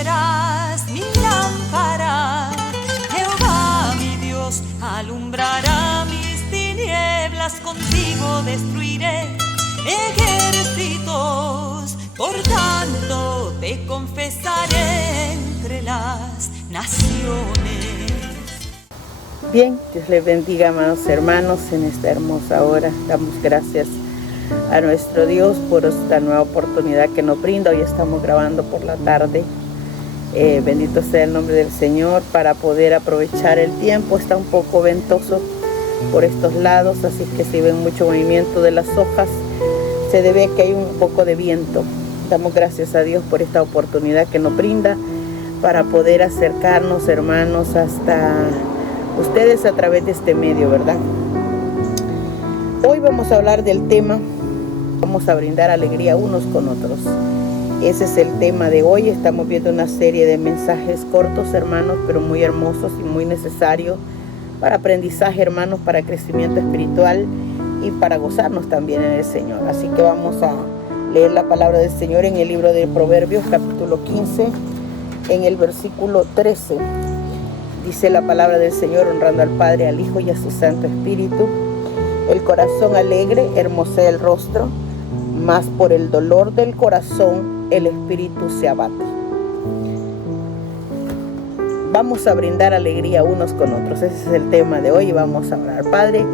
serás mi lámpara. Jehová mi Dios alumbrará mis tinieblas, contigo destruiré ejércitos. Por tanto te confesaré entre las naciones. Bien, Dios les bendiga, amados hermanos, en esta hermosa hora. Damos gracias a nuestro Dios por esta nueva oportunidad que nos brinda. Hoy estamos grabando por la tarde. Bendito sea el nombre del Señor para poder aprovechar el tiempo. Está un poco ventoso por estos lados, así que si ven mucho movimiento de las hojas, se debe a que hay un poco de viento. Damos gracias a Dios por esta oportunidad que nos brinda para poder acercarnos, hermanos, hasta ustedes a través de este medio, ¿verdad? Hoy vamos a hablar del tema, vamos a brindar alegría unos con otros. Ese es el tema de hoy. Estamos viendo una serie de mensajes cortos, hermanos, pero muy hermosos y muy necesarios para aprendizaje, hermanos, para crecimiento espiritual y para gozarnos también en el Señor. Así que vamos a leer la palabra del Señor en el libro de Proverbios, capítulo 15, en el versículo 13. Dice la palabra del Señor, honrando al Padre, al Hijo y a su Santo Espíritu. El corazón alegre hermosea el rostro, mas por el dolor del corazón el espíritu se abate. Vamos a brindar alegría unos con otros. Ese es el tema de hoy y vamos a orar. Padre,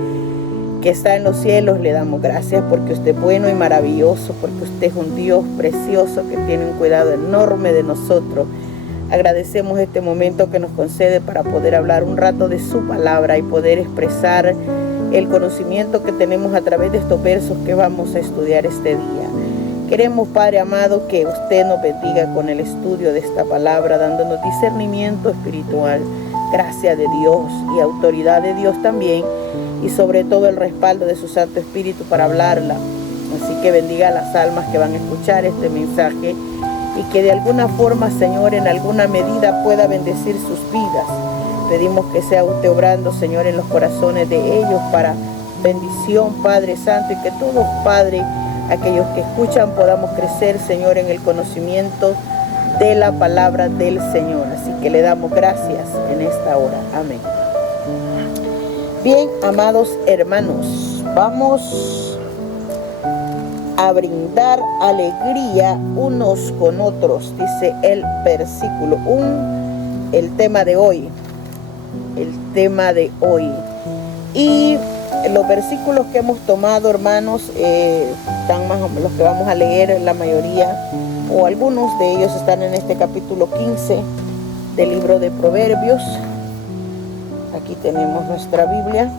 que está en los cielos, le damos gracias porque usted es bueno y maravilloso, porque usted es un Dios precioso que tiene un cuidado enorme de nosotros. Agradecemos este momento que nos concede para poder hablar un rato de su palabra y poder expresar el conocimiento que tenemos a través de estos versos que vamos a estudiar este día. Queremos, Padre amado, que usted nos bendiga con el estudio de esta palabra, dándonos discernimiento espiritual, gracia de Dios y autoridad de Dios también, y sobre todo el respaldo de su Santo Espíritu para hablarla. Así que bendiga a las almas que van a escuchar este mensaje y que de alguna forma, Señor, en alguna medida pueda bendecir sus vidas. Pedimos que sea usted obrando, Señor, en los corazones de ellos para bendición, Padre Santo, y que todos, Padre, aquellos que escuchan, podamos crecer, Señor, en el conocimiento de la palabra del Señor. Así que le damos gracias en esta hora. Amén. Bien, amados hermanos, vamos a brindar alegría unos con otros, dice el versículo 1, el tema de hoy. Y los versículos que hemos tomado, hermanos, están más o menos los que vamos a leer, la mayoría o algunos de ellos están en este capítulo 15 del libro de Proverbios. Aquí tenemos nuestra Biblia.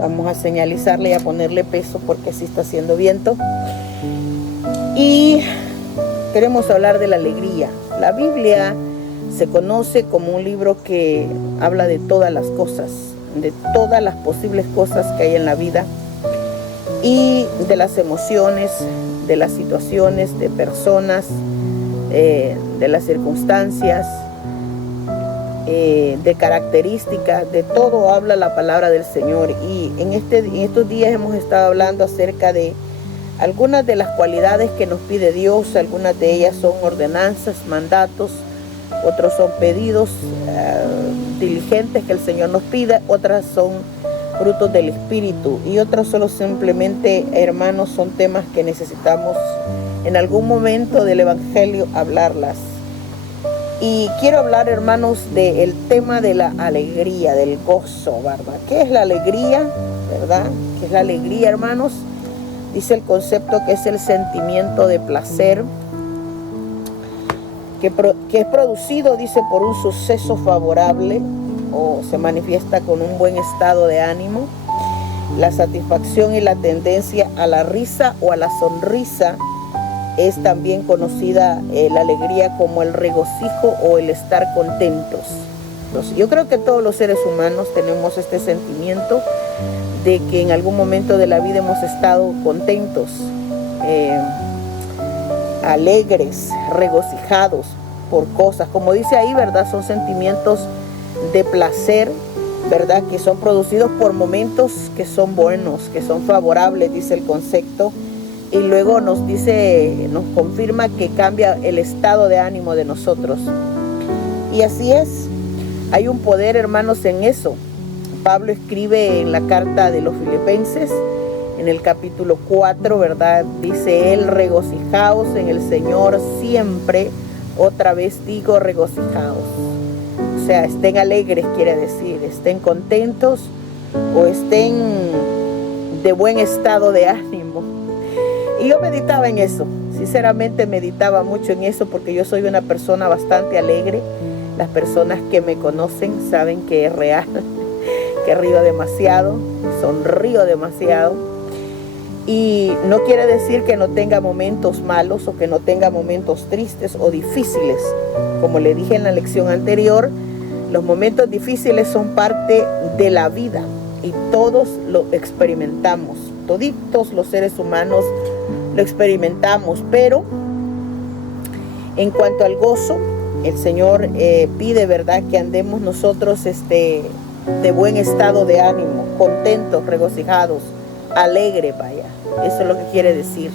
Vamos a señalizarle y a ponerle peso porque así está haciendo viento. Y queremos hablar de la alegría. La Biblia se conoce como un libro que habla de todas las cosas, de todas las posibles cosas que hay en la vida y de las emociones, de las situaciones, de personas, de las circunstancias, de características, de todo habla la palabra del Señor. Y en estos días hemos estado hablando acerca de algunas de las cualidades que nos pide Dios. Algunas de ellas son ordenanzas, mandatos, otros son pedidos diligentes que el Señor nos pide, otras son frutos del Espíritu y otros solo simplemente, hermanos, son temas que necesitamos en algún momento del Evangelio hablarlas. Y quiero hablar, hermanos, del tema de la alegría, del gozo, ¿verdad? ¿Qué es la alegría, verdad? ¿Qué es la alegría, hermanos? Dice el concepto que es el sentimiento de placer, que es producido, dice, por un suceso favorable o se manifiesta con un buen estado de ánimo. La satisfacción y la tendencia a la risa o a la sonrisa. Es también conocida la alegría como el regocijo o el estar contentos. Entonces, yo creo que todos los seres humanos tenemos este sentimiento de que en algún momento de la vida hemos estado contentos, alegres, regocijados por cosas. Como dice ahí, ¿verdad? Son sentimientos de placer, ¿verdad? Que son producidos por momentos que son buenos, que son favorables, dice el concepto. y luego nos dice, nos confirma que cambia el estado de ánimo de nosotros. Y así es, hay un poder, hermanos, en eso. Pablo escribe en la carta de los Filipenses, en el capítulo 4, ¿verdad? Dice él, regocijaos en el Señor siempre. Otra vez digo, regocijaos. O sea, estén alegres, quiere decir, estén contentos o estén de buen estado de ánimo. Y yo meditaba en eso, sinceramente meditaba mucho en eso, porque yo soy una persona bastante alegre. Las personas que me conocen saben que es real, que río demasiado, sonrío demasiado. Y no quiere decir que no tenga momentos malos o que no tenga momentos tristes o difíciles. Como le dije en la lección anterior, los momentos difíciles son parte de la vida y todos lo experimentamos. Toditos los seres humanos lo experimentamos, pero en cuanto al gozo, el Señor pide, ¿verdad?, que andemos nosotros de buen estado de ánimo, contentos, regocijados, alegres, vaya. Eso es lo que quiere decir.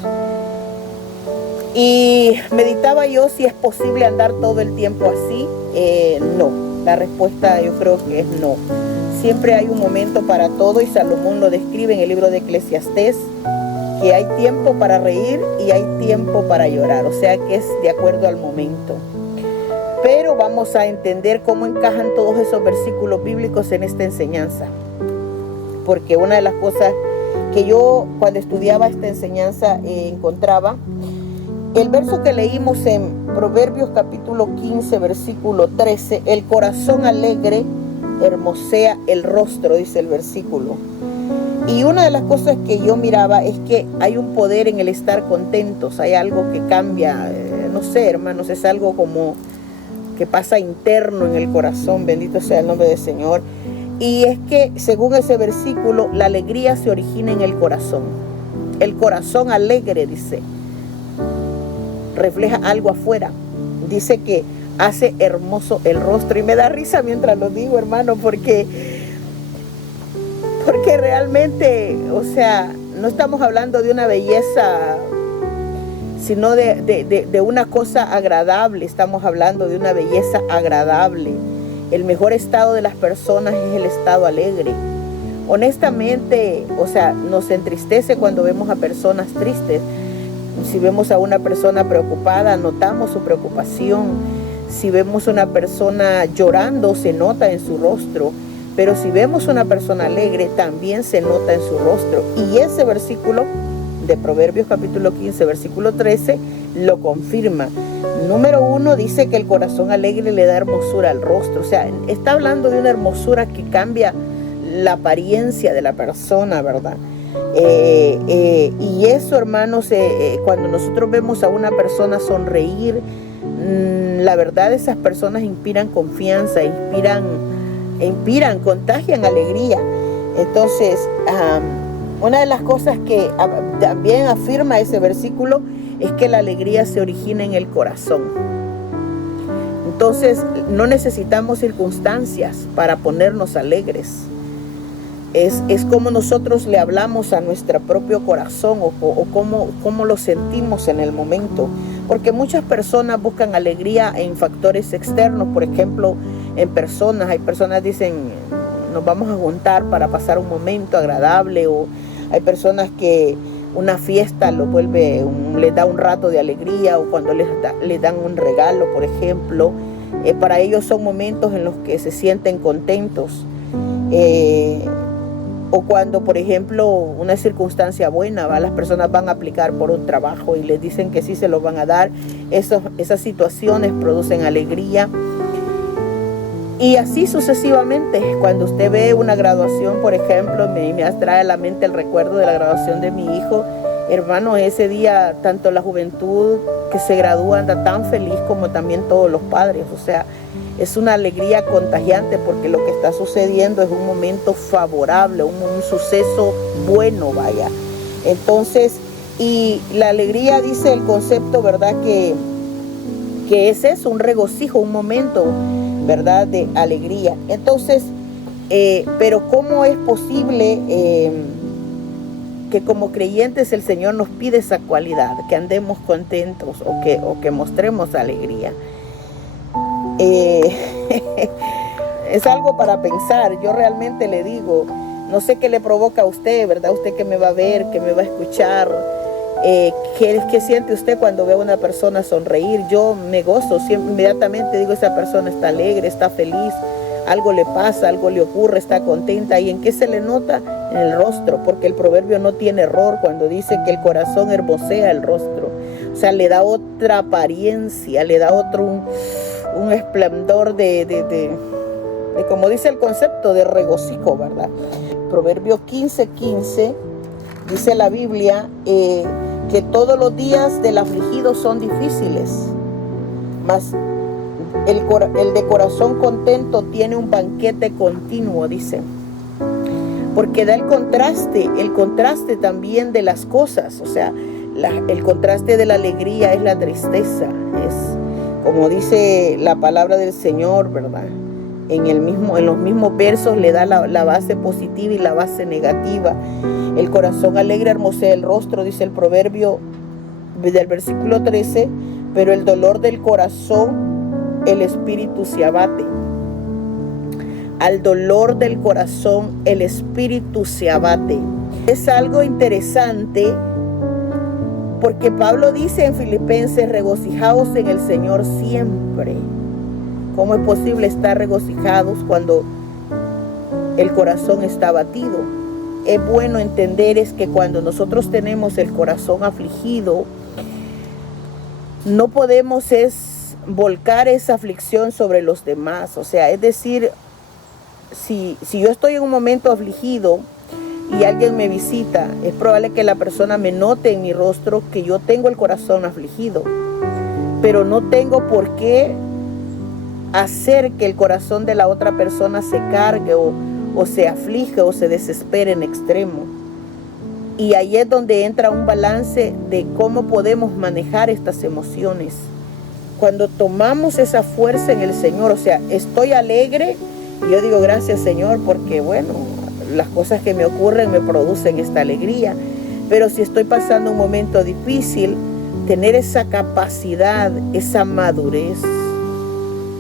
Y meditaba yo si es posible andar todo el tiempo así. No. La respuesta yo creo que es no. Siempre hay un momento para todo y Salomón lo describe en el libro de Eclesiastés, que hay tiempo para reír y hay tiempo para llorar. O sea que es de acuerdo al momento. Pero vamos a entender cómo encajan todos esos versículos bíblicos en esta enseñanza. Porque una de las cosas que yo cuando estudiaba esta enseñanza encontraba, el verso que leímos en Proverbios capítulo 15, versículo 13, el corazón alegre hermosea el rostro, dice el versículo. Y una de las cosas que yo miraba es que hay un poder en el estar contentos, hay algo que cambia, no sé, hermanos, es algo como que pasa interno en el corazón, bendito sea el nombre del Señor. Y es que, según ese versículo, la alegría se origina en el corazón. El corazón alegre, dice, refleja algo afuera. Dice que hace hermoso el rostro. Y me da risa mientras lo digo, hermano, porque realmente, o sea, no estamos hablando de una belleza, sino de una cosa agradable. Estamos hablando de una belleza agradable. El mejor estado de las personas es el estado alegre. Honestamente, o sea, nos entristece cuando vemos a personas tristes. Si vemos a una persona preocupada, notamos su preocupación. Si vemos a una persona llorando, se nota en su rostro. Pero si vemos a una persona alegre, también se nota en su rostro. Y ese versículo de Proverbios capítulo 15, versículo 13, lo confirma. Número 1, dice que el corazón alegre le da hermosura al rostro. O sea, está hablando de una hermosura que cambia la apariencia de la persona, ¿verdad? Y eso, hermanos, cuando nosotros vemos a una persona sonreír, la verdad esas personas inspiran confianza, inspiran, contagian alegría. Entonces, una de las cosas que también afirma ese versículo es que la alegría se origina en el corazón. Entonces, no necesitamos circunstancias para ponernos alegres. Es como nosotros le hablamos a nuestro propio corazón o cómo lo sentimos en el momento. Porque muchas personas buscan alegría en factores externos, por ejemplo, en personas. Hay personas que dicen, nos vamos a juntar para pasar un momento agradable, o hay personas que una fiesta les da un rato de alegría, o cuando les dan un regalo, por ejemplo. Para ellos son momentos en los que se sienten contentos. O cuando, por ejemplo, una circunstancia buena, las personas van a aplicar por un trabajo y les dicen que sí se lo van a dar. Esas situaciones producen alegría. Y así sucesivamente. Cuando usted ve una graduación, por ejemplo, me atrae a la mente el recuerdo de la graduación de mi hijo. Hermano, ese día, tanto la juventud que se gradúa anda tan feliz como también todos los padres. O sea, es una alegría contagiante porque lo que está sucediendo es un momento favorable, un suceso bueno, vaya. Entonces, y la alegría, dice el concepto, ¿verdad? Que es eso, un regocijo, un momento, ¿verdad?, de alegría. Entonces, pero ¿cómo es posible que como creyentes el Señor nos pide esa cualidad, que andemos contentos o que mostremos alegría. Es algo para pensar. Yo realmente le digo, no sé qué le provoca a usted, ¿verdad? Usted que me va a ver, que me va a escuchar, ¿qué siente usted cuando ve a una persona sonreír? Yo me gozo, siempre, inmediatamente digo, esa persona está alegre, está feliz, algo le pasa, algo le ocurre, está contenta. ¿Y en qué se le nota? En el rostro, porque el proverbio no tiene error cuando dice que el corazón hermosea el rostro. O sea, le da otra apariencia, le da otro un esplendor de como dice el concepto, de regocijo, ¿verdad? Proverbio 15:15 dice la Biblia que todos los días del afligido son difíciles, mas el de corazón contento tiene un banquete continuo, dice. Porque da el contraste también de las cosas. O sea, el contraste de la alegría es la tristeza. Es como dice la palabra del Señor, ¿verdad? En los mismos versos le da la base positiva y la base negativa. El corazón alegre hermosea el rostro, dice el proverbio del versículo 13, pero el dolor del corazón, el espíritu se abate. Al dolor del corazón, el espíritu se abate. Es algo interesante porque Pablo dice en Filipenses, regocijaos en el Señor siempre. ¿Cómo es posible estar regocijados cuando el corazón está abatido? Es bueno entender es que cuando nosotros tenemos el corazón afligido, no podemos volcar esa aflicción sobre los demás. O sea, es decir, si yo estoy en un momento afligido y alguien me visita, es probable que la persona me note en mi rostro que yo tengo el corazón afligido, pero no tengo por qué hacer que el corazón de la otra persona se cargue o se aflige o se desespere en extremo. Y ahí es donde entra un balance de cómo podemos manejar estas emociones. Cuando tomamos esa fuerza en el Señor, o sea, estoy alegre y yo digo gracias Señor porque bueno, las cosas que me ocurren me producen esta alegría. Pero si estoy pasando un momento difícil, tener esa capacidad, esa madurez,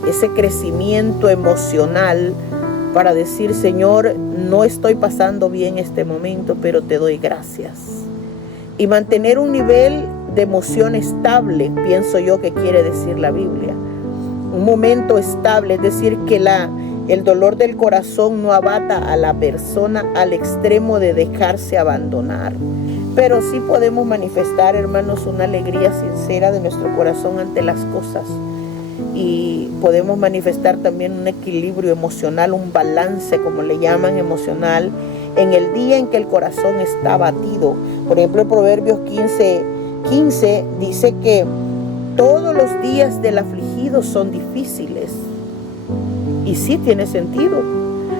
ese crecimiento emocional para decir Señor, no estoy pasando bien este momento, pero te doy gracias. Y mantener un nivel de emoción estable, pienso yo que quiere decir la Biblia. Un momento estable, es decir, que el dolor del corazón no abata a la persona al extremo de dejarse abandonar. Pero sí podemos manifestar, hermanos, una alegría sincera de nuestro corazón ante las cosas. Y podemos manifestar también un equilibrio emocional, un balance, como le llaman, emocional, en el día en que el corazón está abatido. Por ejemplo, Proverbios 15:15 dice que todos los días del afligido son difíciles. Y sí tiene sentido.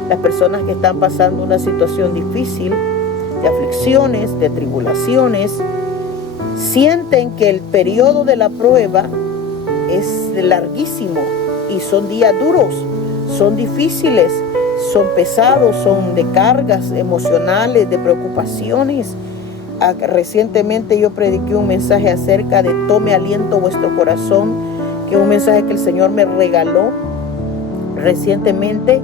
Las personas que están pasando una situación difícil, de aflicciones, de tribulaciones, sienten que el periodo de la prueba es larguísimo y son días duros, son difíciles, son pesados, son de cargas emocionales, de preocupaciones. Recientemente yo prediqué un mensaje acerca de tome aliento vuestro corazón, que es un mensaje que el Señor me regaló recientemente,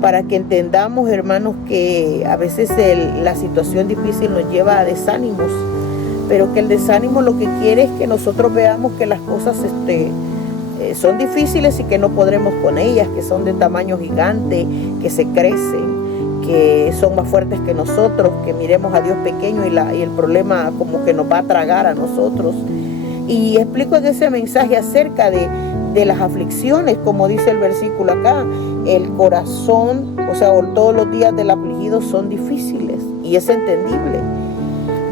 para que entendamos, hermanos, que a veces la situación difícil nos lleva a desánimos, pero que el desánimo lo que quiere es que nosotros veamos que las cosas son difíciles y que no podremos con ellas, que son de tamaño gigante, que se crecen, que son más fuertes que nosotros, que miremos a Dios pequeño y el problema como que nos va a tragar a nosotros. Y explico en ese mensaje acerca de las aflicciones, como dice el versículo acá, el corazón, o sea, todos los días del afligido son difíciles y es entendible.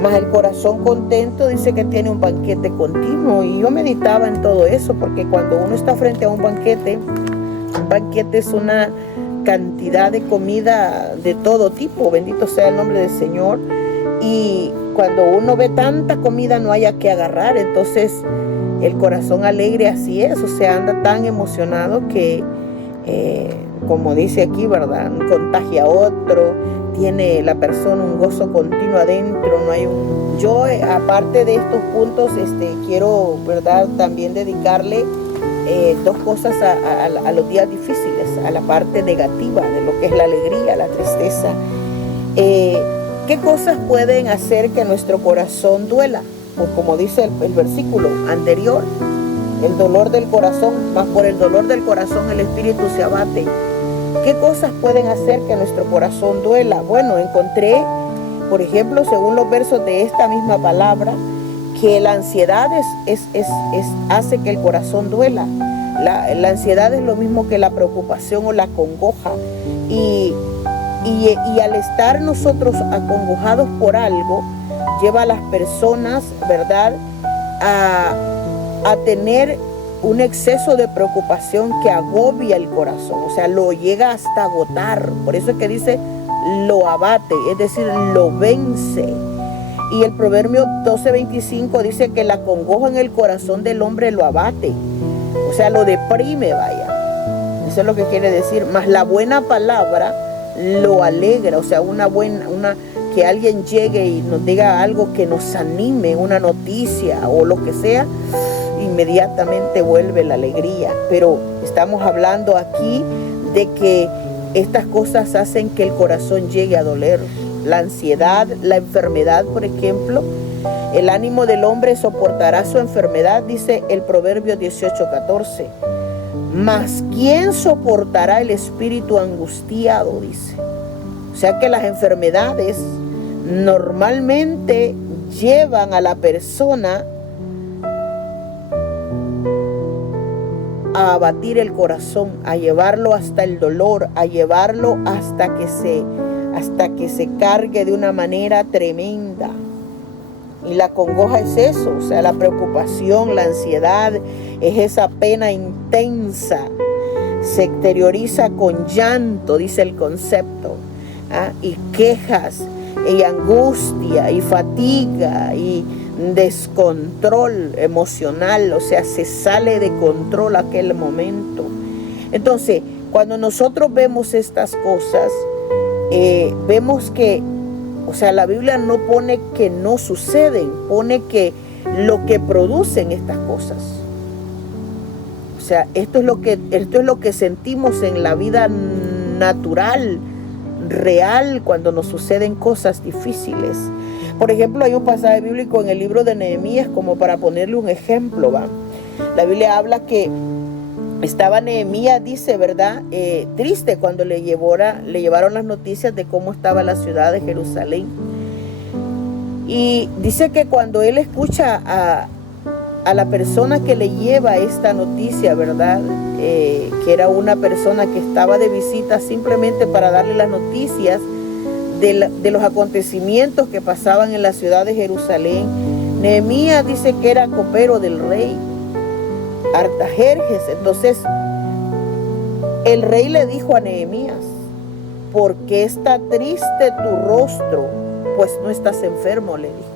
Mas el corazón contento dice que tiene un banquete continuo. Y yo meditaba en todo eso, porque cuando uno está frente a un banquete es una cantidad de comida de todo tipo, bendito sea el nombre del Señor. Y cuando uno ve tanta comida no haya que agarrar, entonces el corazón alegre así es, o sea, anda tan emocionado que, como dice aquí, ¿verdad?, contagia a otro, tiene la persona un gozo continuo adentro, no hay un... Yo, aparte de estos puntos, quiero, ¿verdad?, también dedicarle dos cosas a los días difíciles, a la parte negativa de lo que es la alegría, la tristeza. ¿Qué cosas pueden hacer que nuestro corazón duela? Pues como dice el versículo anterior, el dolor del corazón, más por el dolor del corazón el espíritu se abate. ¿Qué cosas pueden hacer que nuestro corazón duela? Bueno, encontré, por ejemplo, según los versos de esta misma palabra, que la ansiedad hace que el corazón duela. La ansiedad es lo mismo que la preocupación o la congoja. Y al estar nosotros acongojados por algo, lleva a las personas, ¿verdad?, a tener un exceso de preocupación que agobia el corazón, o sea, lo llega hasta agotar. Por eso es que dice, lo abate, es decir, lo vence. Y el Proverbio 12:25 dice que la congoja en el corazón del hombre lo abate, o sea, lo deprime, vaya. Eso es lo que quiere decir. Más la buena palabra lo alegra, o sea, que alguien llegue y nos diga algo que nos anime, una noticia o lo que sea, inmediatamente vuelve la alegría. Pero estamos hablando aquí de que estas cosas hacen que el corazón llegue a doler. La ansiedad, la enfermedad, por ejemplo, el ánimo del hombre soportará su enfermedad, dice el Proverbio 18:14. Mas ¿quién soportará el espíritu angustiado?, dice. O sea que las enfermedades normalmente llevan a la persona a abatir el corazón, a llevarlo hasta el dolor, a llevarlo hasta que se cargue de una manera tremenda. Y la congoja es eso, o sea, la preocupación, la ansiedad, es esa pena intensa, se exterioriza con llanto, dice el concepto, y quejas, y angustia, y fatiga, y descontrol emocional, o sea, se sale de control aquel momento. Entonces, cuando nosotros vemos estas cosas, vemos que, o sea, la Biblia no pone que no suceden, pone que lo que producen estas cosas. O sea, esto es lo que sentimos en la vida natural, real, cuando nos suceden cosas difíciles. Por ejemplo, hay un pasaje bíblico en el libro de Nehemías, como para ponerle un ejemplo, ¿va? La Biblia habla que estaba Nehemías, dice, ¿verdad?, triste cuando le llevaron las noticias de cómo estaba la ciudad de Jerusalén. Y dice que cuando él escucha a la persona que le lleva esta noticia, ¿verdad?, que era una persona que estaba de visita simplemente para darle las noticias de los acontecimientos que pasaban en la ciudad de Jerusalén. Nehemías dice que era copero del rey Artajerjes. Entonces el rey le dijo a Nehemías: ¿por qué está triste tu rostro? Pues no estás enfermo, le dijo.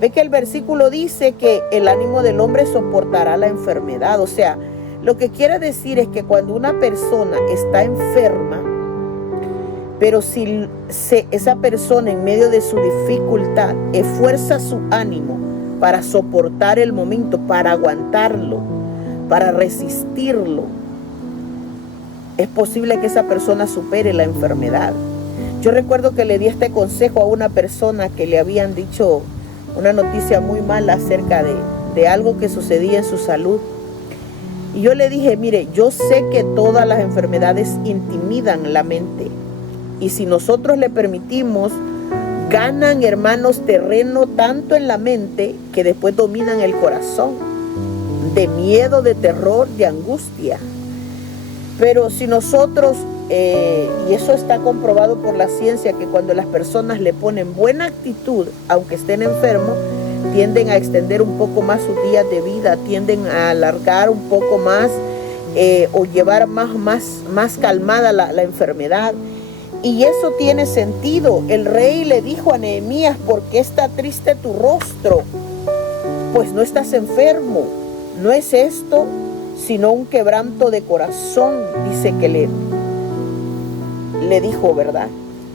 Ve que el versículo dice que el ánimo del hombre soportará la enfermedad. O sea, lo que quiere decir es que cuando una persona está enferma, pero si esa persona en medio de su dificultad esfuerza su ánimo para soportar el momento, para aguantarlo, para resistirlo, es posible que esa persona supere la enfermedad. Yo recuerdo que le di este consejo a una persona que le habían dicho una noticia muy mala acerca de algo que sucedía en su salud. Y yo le dije: mire, yo sé que todas las enfermedades intimidan la mente. Y si nosotros le permitimos, ganan, hermanos, terreno tanto en la mente que después dominan el corazón, de miedo, de terror, de angustia. Pero si nosotros, y eso está comprobado por la ciencia, que cuando las personas le ponen buena actitud, aunque estén enfermos, tienden a extender un poco más sus días de vida, tienden a alargar un poco más o llevar más calmada la enfermedad. Y eso tiene sentido. El rey le dijo a Nehemías: ¿por qué está triste tu rostro? Pues no estás enfermo. No es esto, sino un quebranto de corazón, dice que le dijo, ¿verdad?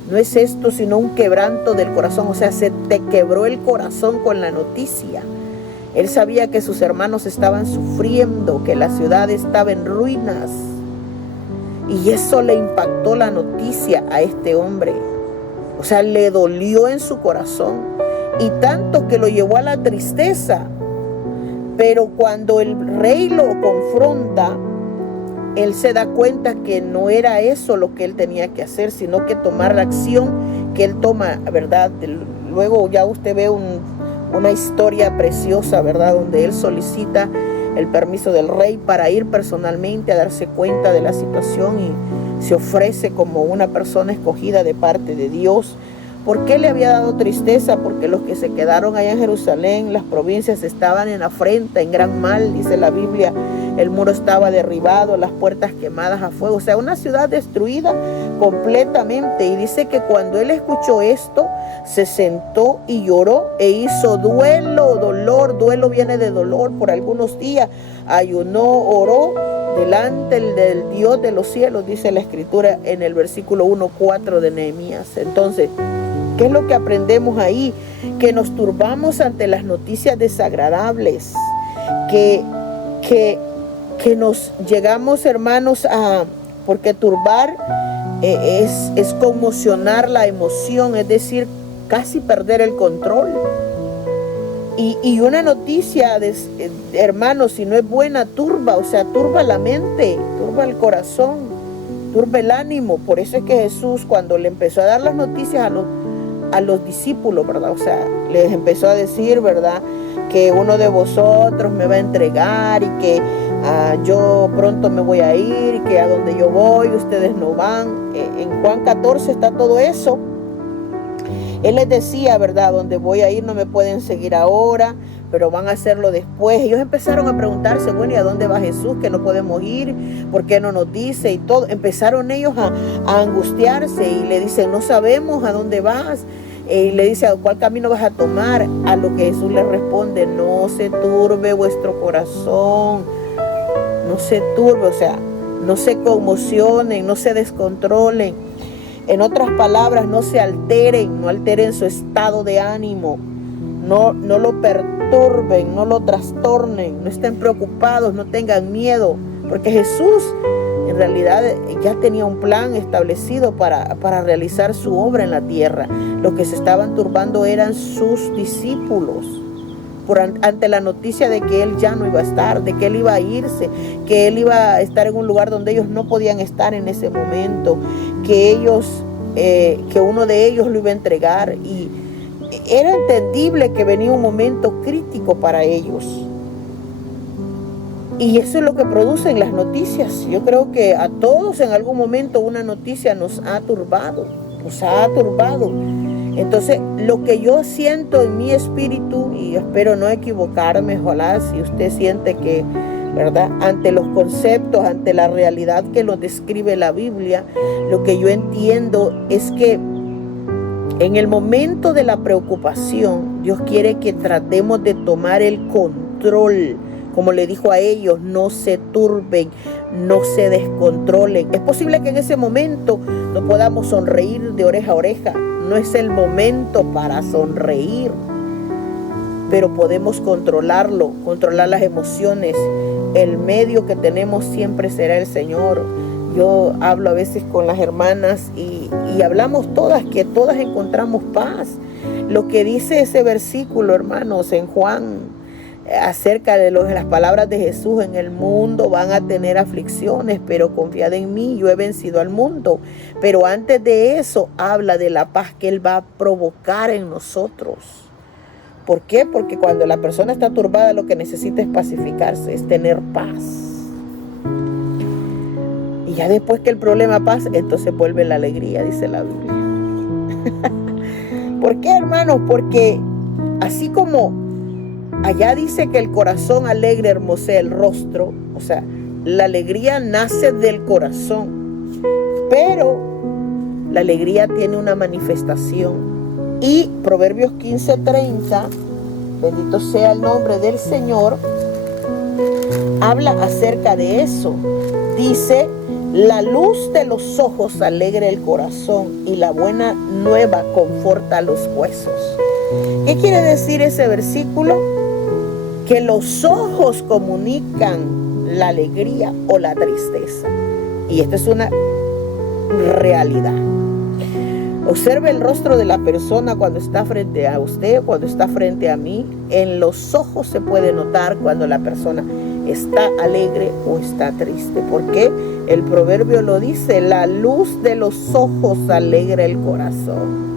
no es esto sino un quebranto del corazón. O sea, se te quebró el corazón con la noticia. Él sabía que sus hermanos estaban sufriendo, que la ciudad estaba en ruinas. Y eso le impactó la noticia a este hombre. O sea, le dolió en su corazón. Y tanto que lo llevó a la tristeza. Pero cuando el rey lo confronta, él se da cuenta que no era eso lo que él tenía que hacer, sino que tomar la acción que él toma, ¿verdad? Luego ya usted ve una historia preciosa, ¿verdad? Donde él solicita el permiso del rey para ir personalmente a darse cuenta de la situación y se ofrece como una persona escogida de parte de Dios. ¿Por qué le había dado tristeza? Porque los que se quedaron allá en Jerusalén, las provincias, estaban en afrenta, en gran mal, dice la Biblia. El muro estaba derribado, las puertas quemadas a fuego. O sea, una ciudad destruida completamente. Y dice que cuando él escuchó esto, se sentó y lloró e hizo duelo, dolor. Duelo viene de dolor por algunos días. Ayunó, oró delante del Dios de los cielos, dice la Escritura en el versículo 1:4 de Nehemías. Entonces, ¿qué es lo que aprendemos ahí? Que nos turbamos ante las noticias desagradables, que nos llegamos, hermanos, porque turbar es conmocionar la emoción, es decir, casi perder el control. Y una noticia, hermanos, si no es buena, turba, o sea, turba la mente, turba el corazón, turba el ánimo. Por eso es que Jesús, cuando le empezó a dar las noticias a los discípulos, ¿verdad? O sea, les empezó a decir, ¿verdad?, que uno de vosotros me va a entregar y que yo pronto me voy a ir y que a donde yo voy ustedes no van. En Juan 14 está todo eso. Él les decía, ¿verdad?, donde voy a ir no me pueden seguir ahora, pero van a hacerlo después. Ellos empezaron a preguntarse, bueno, ¿y a dónde va Jesús? Que no podemos ir, ¿por qué no nos dice? Y todo. Empezaron ellos a angustiarse y le dicen, no sabemos a dónde vas. Y le dice, ¿a cuál camino vas a tomar? A lo que Jesús les responde, no se turbe vuestro corazón, no se turbe, o sea, no se conmocionen, no se descontrolen. En otras palabras, no se alteren, no alteren su estado de ánimo, no lo perturben, no lo trastornen, no estén preocupados, no tengan miedo, porque Jesús en realidad ya tenía un plan establecido para realizar su obra en la tierra. Los que se estaban turbando eran sus discípulos, ante la noticia de que él ya no iba a estar, de que él iba a irse, que él iba a estar en un lugar donde ellos no podían estar en ese momento, que uno de ellos lo iba a entregar, y era entendible que venía un momento crítico para ellos. Y eso es lo que producen las noticias. Yo creo que a todos en algún momento una noticia nos ha turbado. Entonces, lo que yo siento en mi espíritu, y espero no equivocarme, ojalá, si usted siente que, ¿verdad?, ante los conceptos, ante la realidad que nos describe la Biblia, lo que yo entiendo es que en el momento de la preocupación, Dios quiere que tratemos de tomar el control. Como le dijo a ellos, no se turben, no se descontrolen. Es posible que en ese momento no podamos sonreír de oreja a oreja. No es el momento para sonreír, pero podemos controlarlo, controlar las emociones. El medio que tenemos siempre será el Señor. Yo hablo a veces con las hermanas y hablamos todas, que todas encontramos paz. Lo que dice ese versículo, hermanos, en Juan, acerca de las palabras de Jesús, en el mundo van a tener aflicciones, pero confiad en mí, yo he vencido al mundo. Pero antes de eso habla de la paz que Él va a provocar en nosotros. ¿Por qué? Porque cuando la persona está turbada, lo que necesita es pacificarse, es tener paz. Y ya después que el problema pasa, entonces vuelve la alegría, dice la Biblia. ¿Por qué, hermanos? Porque así como allá dice que el corazón alegre hermosea el rostro, o sea, la alegría nace del corazón, pero la alegría tiene una manifestación. Y Proverbios 15:30, bendito sea el nombre del Señor, habla acerca de eso. Dice, La luz de los ojos alegra el corazón y la buena nueva conforta los huesos. ¿Qué quiere decir ese versículo? Que los ojos comunican la alegría o la tristeza. Y esta es una realidad. Observe el rostro de la persona cuando está frente a usted, cuando está frente a mí. En los ojos se puede notar cuando la persona está alegre o está triste. Porque el proverbio lo dice, la luz de los ojos alegra el corazón.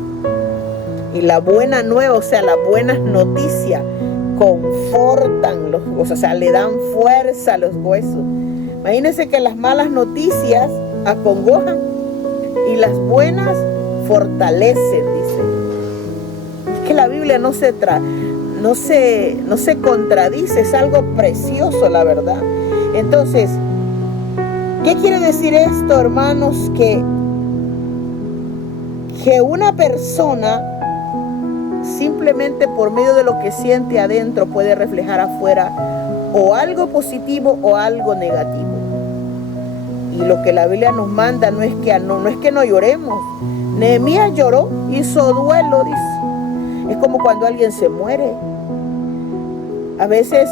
Y la buena nueva, o sea, las buenas noticias confortan los huesos, o sea, le dan fuerza a los huesos. Imagínense que las malas noticias acongojan y las buenas fortalecen, dice. Es que la Biblia no se contradice, es algo precioso, la verdad. Entonces, ¿qué quiere decir esto, hermanos? Que una persona simplemente por medio de lo que siente adentro puede reflejar afuera o algo positivo o algo negativo. Y lo que la Biblia nos manda no es que no lloremos. Nehemías lloró, hizo duelo, dice. Es como cuando alguien se muere. A veces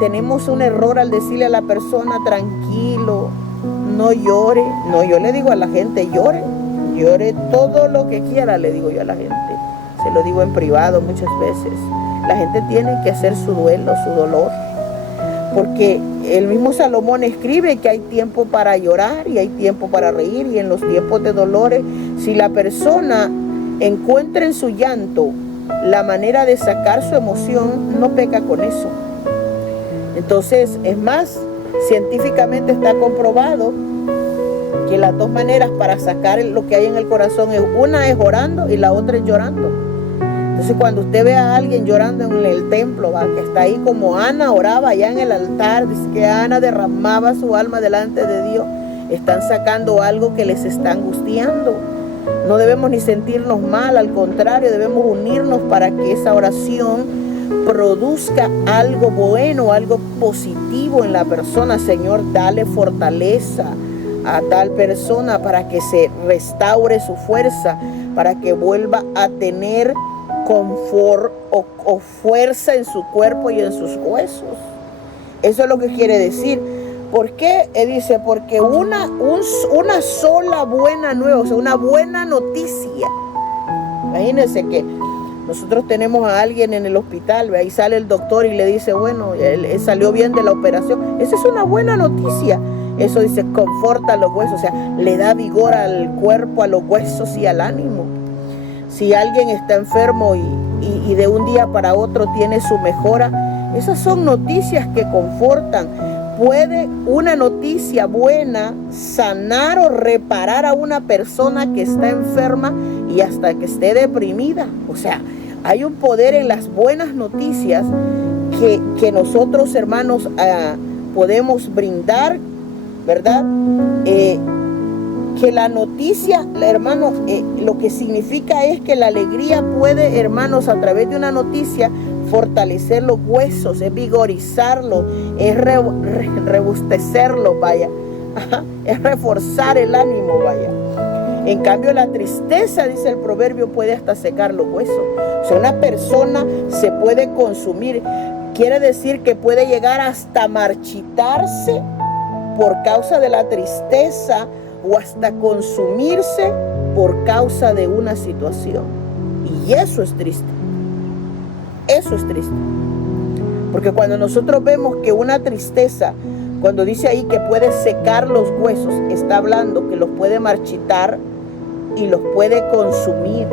tenemos un error al decirle a la persona, tranquilo, no llore. No, yo le digo a la gente, llore todo lo que quiera, le digo yo a la gente. Se lo digo en privado muchas veces. La gente tiene que hacer su duelo, su dolor. Porque el mismo Salomón escribe que hay tiempo para llorar y hay tiempo para reír. Y en los tiempos de dolores, si la persona encuentra en su llanto la manera de sacar su emoción, no peca con eso. Entonces, es más, científicamente está comprobado que las dos maneras para sacar lo que hay en el corazón, una es orando y la otra es llorando. Entonces, cuando usted ve a alguien llorando en el templo, que está ahí como Ana oraba allá en el altar, dice que Ana derramaba su alma delante de Dios, están sacando algo que les está angustiando. No debemos ni sentirnos mal, al contrario, debemos unirnos para que esa oración produzca algo bueno, algo positivo en la persona. Señor, dale fortaleza a tal persona para que se restaure su fuerza, para que vuelva a tener confort o fuerza en su cuerpo y en sus huesos. Eso es lo que quiere decir. ¿Por qué? Dice, porque una sola buena nueva, o sea, una buena noticia. Imagínense que nosotros tenemos a alguien en el hospital, ahí sale el doctor y le dice, bueno, él salió bien de la operación. Esa es una buena noticia. Eso dice, conforta los huesos, o sea, le da vigor al cuerpo, a los huesos y al ánimo. Si alguien está enfermo y de un día para otro tiene su mejora, esas son noticias que confortan. ¿Puede una noticia buena sanar o reparar a una persona que está enferma y hasta que esté deprimida? O sea, hay un poder en las buenas noticias que nosotros, hermanos, podemos brindar, ¿verdad? Que la noticia, hermanos, lo que significa es que la alegría puede, hermanos, a través de una noticia, fortalecer los huesos, es vigorizarlo, es rebustecerlo, vaya. Es reforzar el ánimo, vaya. En cambio, la tristeza, dice el proverbio, puede hasta secar los huesos. O sea, una persona se puede consumir. Quiere decir que puede llegar hasta marchitarse por causa de la tristeza o hasta consumirse por causa de una situación. Y eso es triste. Eso es triste. Porque cuando nosotros vemos que una tristeza, cuando dice ahí que puede secar los huesos, está hablando que los puede marchitar y los puede consumir.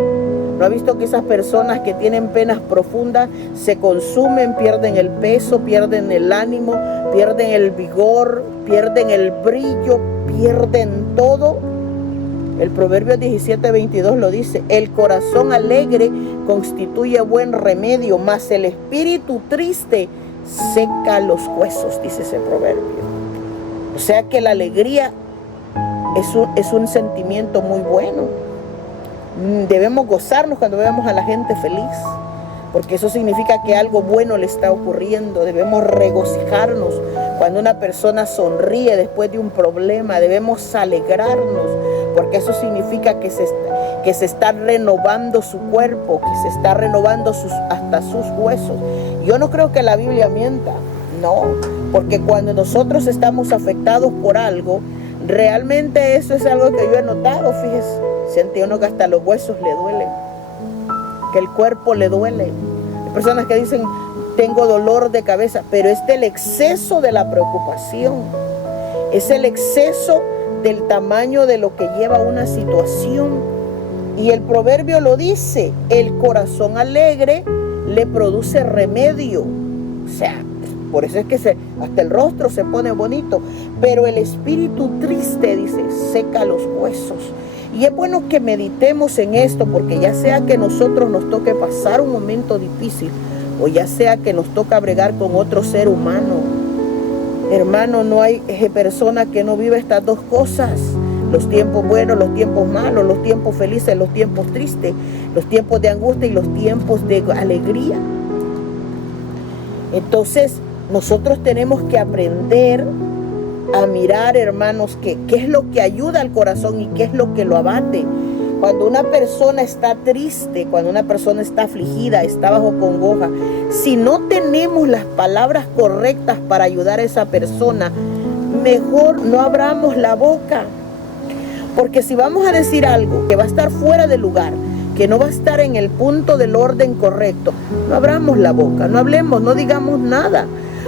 ¿No ha visto que esas personas que tienen penas profundas se consumen, pierden el peso, pierden el ánimo, pierden el vigor, pierden el brillo, pierden todo? El Proverbio 17:22 lo dice: el corazón alegre constituye buen remedio, mas el espíritu triste seca los huesos, dice ese proverbio. O sea que la alegría es un sentimiento muy bueno. Debemos gozarnos cuando veamos a la gente feliz, porque eso significa que algo bueno le está ocurriendo. Debemos regocijarnos Cuando una persona sonríe después de un problema, debemos alegrarnos, porque eso significa que se está renovando su cuerpo, que se está renovando hasta sus huesos. Yo no creo que la Biblia mienta, no, porque cuando nosotros estamos afectados por algo, realmente eso es algo que yo he notado, fíjese, siente uno que hasta los huesos le duelen, que el cuerpo le duele. Hay personas que dicen, tengo dolor de cabeza, pero es del exceso de la preocupación, es el exceso del tamaño de lo que lleva una situación. Y el proverbio lo dice, el corazón alegre le produce remedio. O sea, por eso es que hasta el rostro se pone bonito, pero el espíritu triste, dice, seca los huesos. Y es bueno que meditemos en esto, porque ya sea que nosotros nos toque pasar un momento difícil, o ya sea que nos toca bregar con otro ser humano, hermano, no hay persona que no viva estas dos cosas: los tiempos buenos, los tiempos malos, los tiempos felices, los tiempos tristes, los tiempos de angustia y los tiempos de alegría. Entonces nosotros tenemos que aprender a mirar, hermanos, qué es lo que ayuda al corazón y qué es lo que lo abate. Cuando una persona está triste, cuando una persona está afligida, está bajo congoja, si no tenemos las palabras correctas para ayudar a esa persona, mejor no abramos la boca. Porque si vamos a decir algo que va a estar fuera de lugar, que no va a estar en el punto del orden correcto, no abramos la boca, no hablemos, no digamos nada.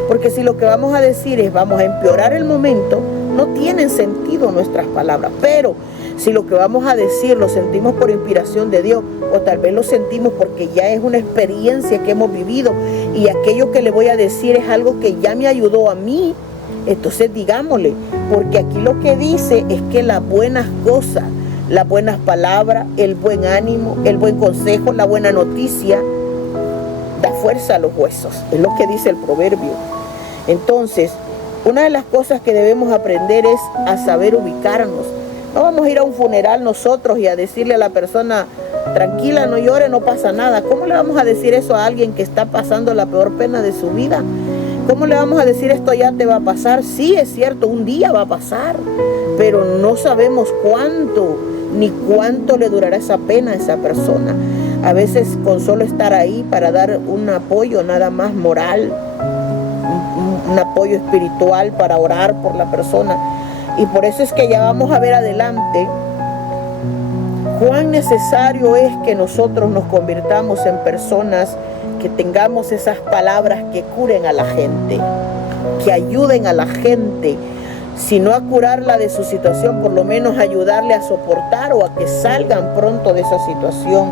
Porque si lo que vamos a decir es vamos a empeorar el momento, no tienen sentido nuestras palabras. Pero si lo que vamos a decir lo sentimos por inspiración de Dios, o tal vez lo sentimos porque ya es una experiencia que hemos vivido y aquello que le voy a decir es algo que ya me ayudó a mí, entonces digámosle, porque aquí lo que dice es que las buenas cosas, las buenas palabras, el buen ánimo, el buen consejo, la buena noticia, da fuerza a los huesos, es lo que dice el proverbio. Entonces, una de las cosas que debemos aprender es a saber ubicarnos. No vamos a ir a un funeral nosotros y a decirle a la persona, tranquila, no llore, no pasa nada. ¿Cómo le vamos a decir eso a alguien que está pasando la peor pena de su vida? ¿Cómo le vamos a decir esto ya te va a pasar? Sí, es cierto, un día va a pasar, pero no sabemos cuánto, ni cuánto le durará esa pena a esa persona. A veces con solo estar ahí para dar un apoyo nada más moral, un apoyo espiritual para orar por la persona. Y por eso es que ya vamos a ver adelante cuán necesario es que nosotros nos convirtamos en personas que tengamos esas palabras que curen a la gente, que ayuden a la gente, si no a curarla de su situación, por lo menos ayudarle a soportar o a que salgan pronto de esa situación.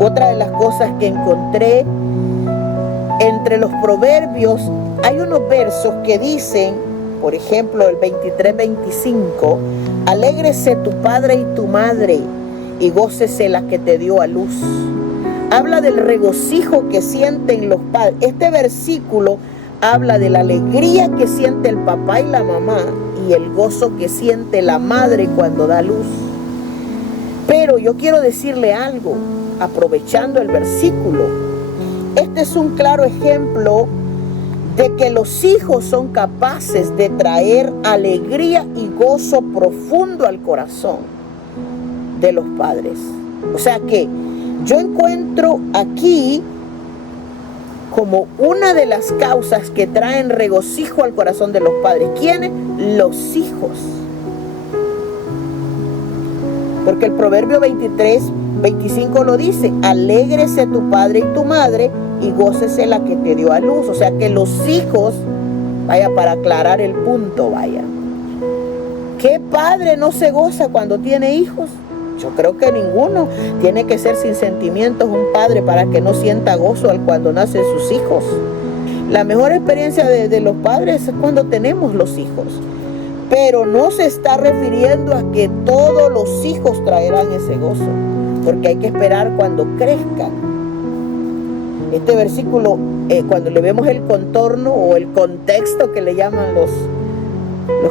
Otra de las cosas que encontré entre los proverbios, hay unos versos que dicen, por ejemplo, el 23-25, alégrese tu padre y tu madre y gócese la que te dio a luz. Habla del regocijo que sienten los padres. Este versículo habla de la alegría que siente el papá y la mamá y el gozo que siente la madre cuando da luz. Pero yo quiero decirle algo, aprovechando el versículo. Este es un claro ejemplo de que los hijos son capaces de traer alegría y gozo profundo al corazón de los padres. O sea que yo encuentro aquí como una de las causas que traen regocijo al corazón de los padres. ¿Quiénes? Los hijos. Porque el proverbio 23-25 lo dice, alégrese tu padre y tu madre y gócese la que te dio a luz. O sea que los hijos, vaya, para aclarar el punto, vaya, ¿qué padre no se goza cuando tiene hijos? Yo creo que ninguno. Tiene que ser sin sentimientos un padre para que no sienta gozo al cuando nacen sus hijos. La mejor experiencia de los padres es cuando tenemos los hijos. Pero no se está refiriendo a que todos los hijos traerán ese gozo, porque hay que esperar cuando crezcan. Este versículo, cuando le vemos el contorno o el contexto que le llaman los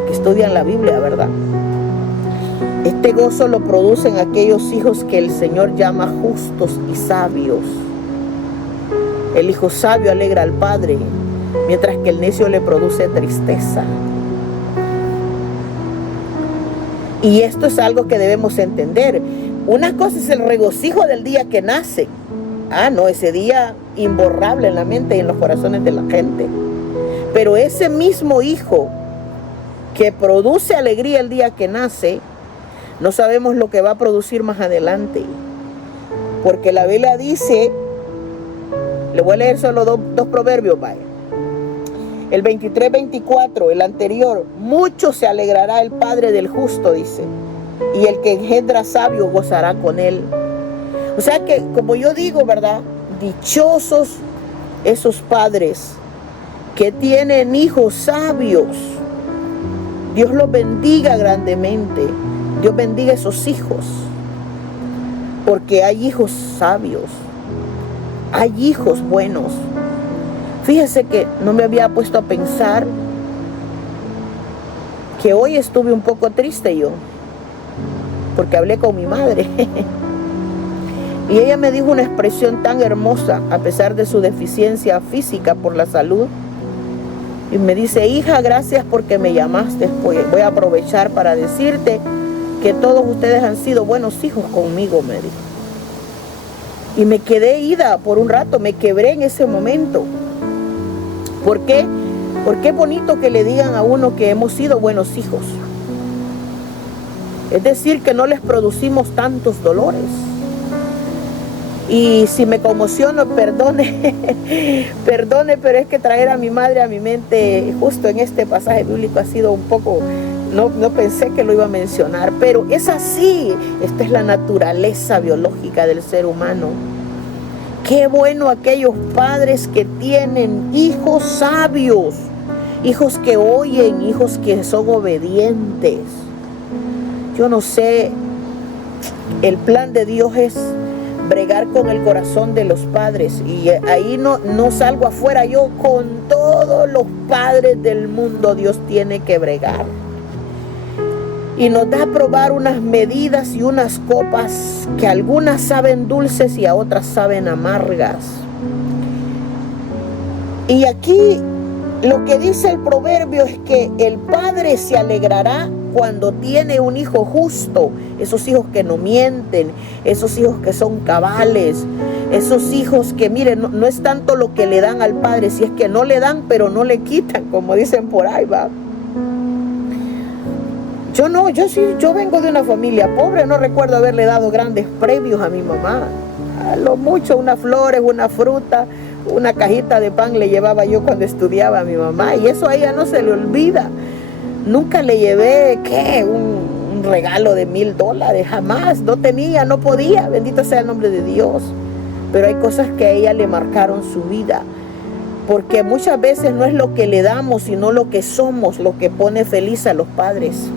que estudian la Biblia, ¿verdad? Este gozo lo producen aquellos hijos que el Señor llama justos y sabios. El hijo sabio alegra al padre. mientras que el necio le produce tristeza. Y esto es algo que debemos entender. Una cosa es el regocijo del día que nace. No, ese día imborrable en la mente y en los corazones de la gente. Pero ese mismo hijo que produce alegría el día que nace, no sabemos lo que va a producir más adelante. Porque la Biblia dice, le voy a leer solo dos proverbios, vaya. El 23-24, el anterior, mucho se alegrará el padre del justo, dice, y el que engendra sabio gozará con él. O sea que, como yo digo, ¿verdad? Dichosos esos padres que tienen hijos sabios. Dios los bendiga grandemente. Dios bendiga esos hijos. Porque hay hijos sabios. Hay hijos buenos. Fíjese que no me había puesto a pensar que hoy estuve un poco triste yo, porque hablé con mi madre. Y ella me dijo una expresión tan hermosa, a pesar de su deficiencia física por la salud. Y me dice, hija, gracias porque me llamaste. Voy a aprovechar para decirte que todos ustedes han sido buenos hijos conmigo, me dijo. Y me quedé ida por un rato, me quebré en ese momento. ¿Por qué? Porque es bonito que le digan a uno que hemos sido buenos hijos. Es decir, que no les producimos tantos dolores. Y si me conmociono, perdone, pero es que traer a mi madre a mi mente justo en este pasaje bíblico ha sido un poco, no pensé que lo iba a mencionar, pero es así. Esta es la naturaleza biológica del ser humano. Qué bueno aquellos padres que tienen hijos sabios, hijos que oyen, hijos que son obedientes. Yo no sé, el plan de Dios es bregar con el corazón de los padres, y ahí no salgo afuera. Yo con todos los padres del mundo Dios tiene que bregar, y nos da a probar unas medidas y unas copas que algunas saben dulces y a otras saben amargas. Y aquí lo que dice el proverbio es que el padre se alegrará cuando tiene un hijo justo, esos hijos que no mienten, esos hijos que son cabales, esos hijos que, miren, no es tanto lo que le dan al padre, si es que no le dan, pero no le quitan, como dicen por ahí, va. Yo vengo de una familia pobre, no recuerdo haberle dado grandes premios a mi mamá. A lo mucho, unas flores, una fruta, una cajita de pan le llevaba yo cuando estudiaba a mi mamá, y eso a ella no se le olvida. Nunca le llevé, un regalo de $1000, jamás, no tenía, no podía, bendito sea el nombre de Dios. Pero hay cosas que a ella le marcaron su vida, porque muchas veces no es lo que le damos, sino lo que somos, lo que pone feliz a los padres.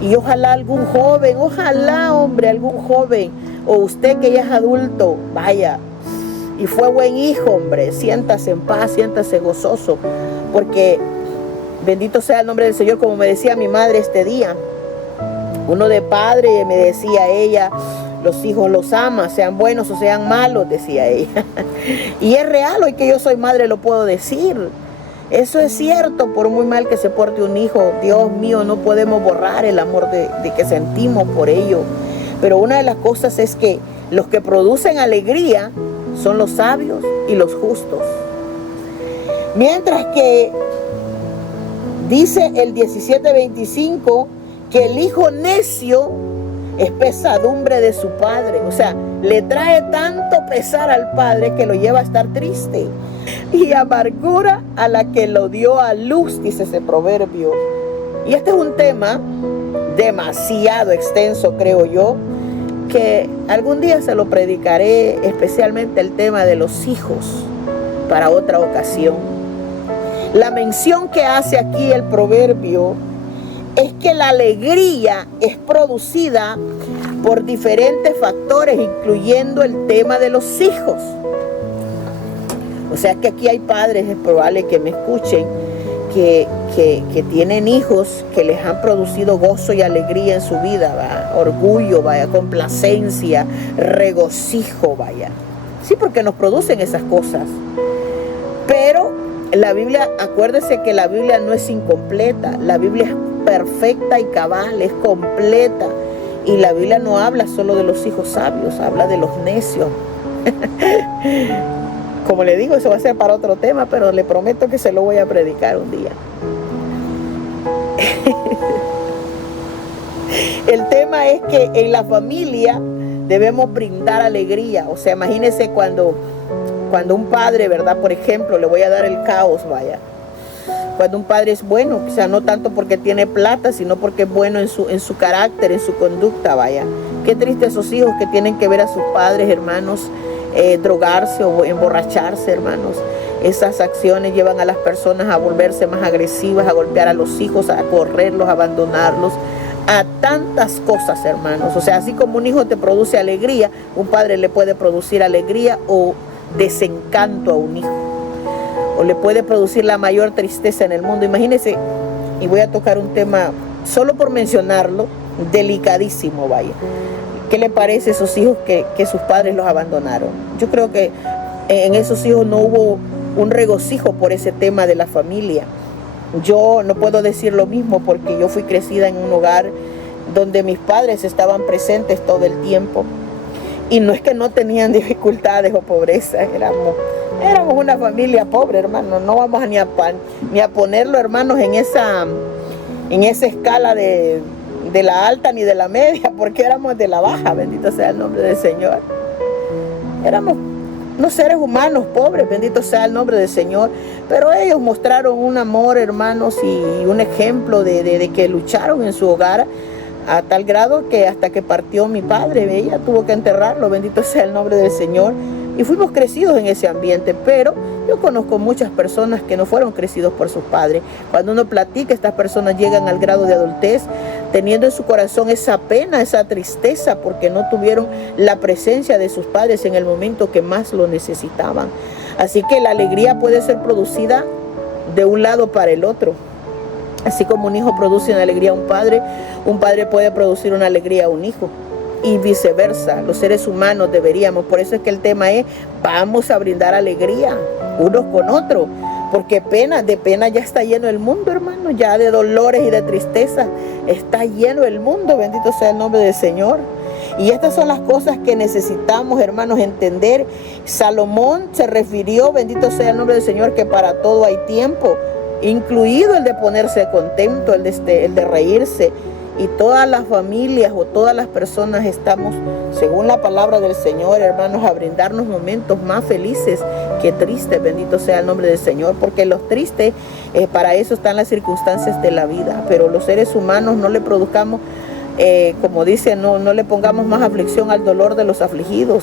Y ojalá algún joven, algún joven, o usted que ya es adulto, vaya, y fue buen hijo, hombre, siéntase en paz, siéntase gozoso, porque bendito sea el nombre del Señor, como me decía mi madre este día. Uno de padre, me decía ella, los hijos los ama, sean buenos o sean malos, decía ella. Y es real, hoy que yo soy madre lo puedo decir. Eso es cierto, por muy mal que se porte un hijo, Dios mío, no podemos borrar el amor de que sentimos por ello. Pero una de las cosas es que los que producen alegría son los sabios y los justos. Mientras que dice el 17:25 que el hijo necio es pesadumbre de su padre. O sea, le trae tanto pesar al padre que lo lleva a estar triste. Y amargura a la que lo dio a luz, dice ese proverbio. Y este es un tema demasiado extenso, creo yo, que algún día se lo predicaré, especialmente el tema de los hijos, para otra ocasión. La mención que hace aquí el proverbio es que la alegría es producida por diferentes factores, incluyendo el tema de los hijos. O sea que aquí hay padres, es probable que me escuchen, que tienen hijos que les han producido gozo y alegría en su vida, ¿va? Orgullo, vaya, complacencia, regocijo, vaya. Sí, porque nos producen esas cosas. Pero la Biblia, acuérdese que la Biblia no es incompleta, la Biblia es perfecta y cabal, es completa. Y la Biblia no habla solo de los hijos sabios, habla de los necios. Como le digo, eso va a ser para otro tema, pero le prometo que se lo voy a predicar un día. El tema es que en la familia debemos brindar alegría. O sea, imagínese cuando un padre, ¿verdad? Por ejemplo, le voy a dar el caos, vaya. Cuando un padre es bueno, o sea, no tanto porque tiene plata, sino porque es bueno en su carácter, en su conducta, vaya. Qué triste esos hijos que tienen que ver a sus padres, hermanos, drogarse o emborracharse, hermanos. Esas acciones llevan a las personas a volverse más agresivas, a golpear a los hijos, a correrlos, a abandonarlos, a tantas cosas, hermanos. O sea, así como un hijo te produce alegría, un padre le puede producir alegría o desencanto a un hijo, o le puede producir la mayor tristeza en el mundo. Imagínense, y voy a tocar un tema, solo por mencionarlo, delicadísimo, vaya. ¿Qué le parece a esos hijos que sus padres los abandonaron? Yo creo que en esos hijos no hubo un regocijo por ese tema de la familia. Yo no puedo decir lo mismo porque yo fui crecida en un hogar donde mis padres estaban presentes todo el tiempo. Y no es que no tenían dificultades o pobreza, éramos una familia pobre, hermano. No vamos ni a ponerlo, hermanos, en esa escala de la alta ni de la media, porque éramos de la baja, bendito sea el nombre del Señor. Éramos unos seres humanos pobres, bendito sea el nombre del Señor. Pero ellos mostraron un amor, hermanos, y un ejemplo de que lucharon en su hogar, a tal grado que hasta que partió mi padre, ella tuvo que enterrarlo, bendito sea el nombre del Señor. Y fuimos crecidos en ese ambiente, pero yo conozco muchas personas que no fueron crecidos por sus padres. Cuando uno platica, estas personas llegan al grado de adultez teniendo en su corazón esa pena, esa tristeza, porque no tuvieron la presencia de sus padres en el momento que más lo necesitaban. Así que la alegría puede ser producida de un lado para el otro. Así como un hijo produce una alegría a un padre puede producir una alegría a un hijo. Y viceversa, los seres humanos deberíamos. Por eso es que el tema es, vamos a brindar alegría unos con otros. Porque de pena ya está lleno el mundo, hermano. Ya de dolores y de tristeza está lleno el mundo. Bendito sea el nombre del Señor. Y estas son las cosas que necesitamos, hermanos, entender. Salomón se refirió, bendito sea el nombre del Señor, que para todo hay tiempo, incluido el de ponerse contento, el de reírse. Y todas las familias o todas las personas estamos, según la palabra del Señor, hermanos, a brindarnos momentos más felices que tristes, bendito sea el nombre del Señor, porque los tristes, para eso están las circunstancias de la vida, pero los seres humanos no le produzcamos, como dice, no le pongamos más aflicción al dolor de los afligidos,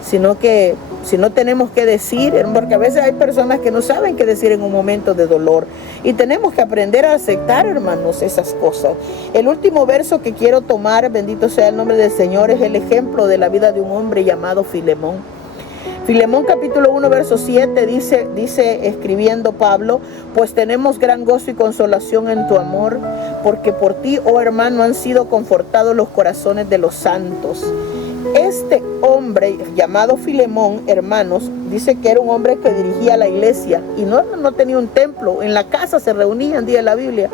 sino que si no tenemos que decir, porque a veces hay personas que no saben qué decir en un momento de dolor, y tenemos que aprender a aceptar, hermanos, esas cosas. El último verso que quiero tomar, bendito sea el nombre del Señor, es el ejemplo de la vida de un hombre llamado Filemón. Filemón capítulo 1 verso 7 dice escribiendo Pablo: pues tenemos gran gozo y consolación en tu amor, porque por ti, oh hermano, han sido confortados los corazones de los santos. Este hombre llamado Filemón, hermanos, dice que era un hombre que dirigía la iglesia y no tenía un templo, en la casa se reunían, dice la Biblia.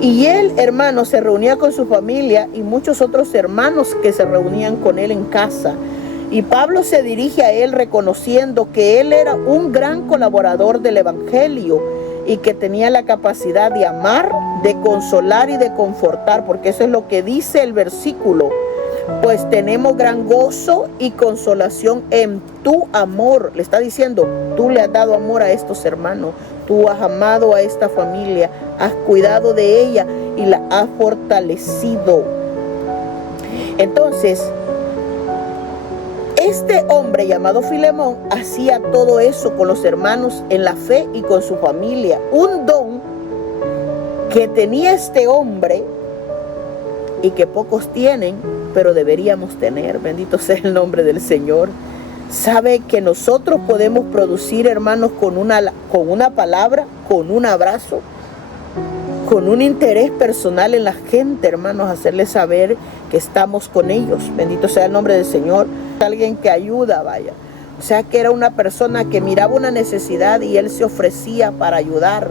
Y él, hermanos, se reunía con su familia y muchos otros hermanos que se reunían con él en casa. Y Pablo se dirige a él reconociendo que él era un gran colaborador del evangelio y que tenía la capacidad de amar, de consolar y de confortar, porque eso es lo que dice el versículo. Pues tenemos gran gozo y consolación en tu amor. Le está diciendo, tú le has dado amor a estos hermanos, tú has amado a esta familia, has cuidado de ella y la has fortalecido. Entonces, este hombre llamado Filemón hacía todo eso con los hermanos en la fe y con su familia. Un don que tenía este hombre y que pocos tienen, pero deberíamos tener. Bendito sea el nombre del Señor. Sabe que nosotros podemos producir, hermanos, con una palabra, con un abrazo, con un interés personal en la gente, hermanos, hacerles saber que estamos con ellos. Bendito sea el nombre del Señor. Alguien que ayuda, vaya. O sea que era una persona que miraba una necesidad y él se ofrecía para ayudar.